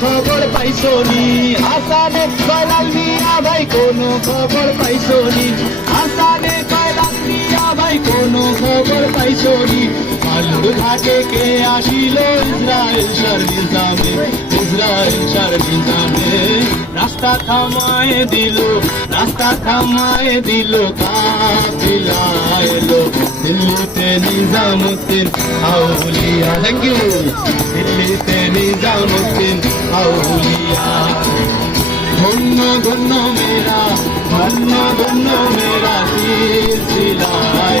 খবর পাইছনি? হাসানে কয়লাল মিয়া ভাই, কোনো খবর পাইছনি? হাসানে কয়লাল মিয়া ভাই, কোনো খবর পাইছনি? আলুর ঘাটে কে আসিল ইসরায়েল সার নিজামে ইসরায়েল সার নিজামে রাস্তা থামায় দিল, রাস্তা থামায় দিল কাফিলা এলো দিল্লিতে নিজামুদ্দিন আউলিয়া থ্যাংক ইউ দিল্লিতে নিজামুদ্দিন। আউলিয়া ধন্য ধন্য মেরা ধন্য ধন্য মেরা সিলসিলা দিল্লিতে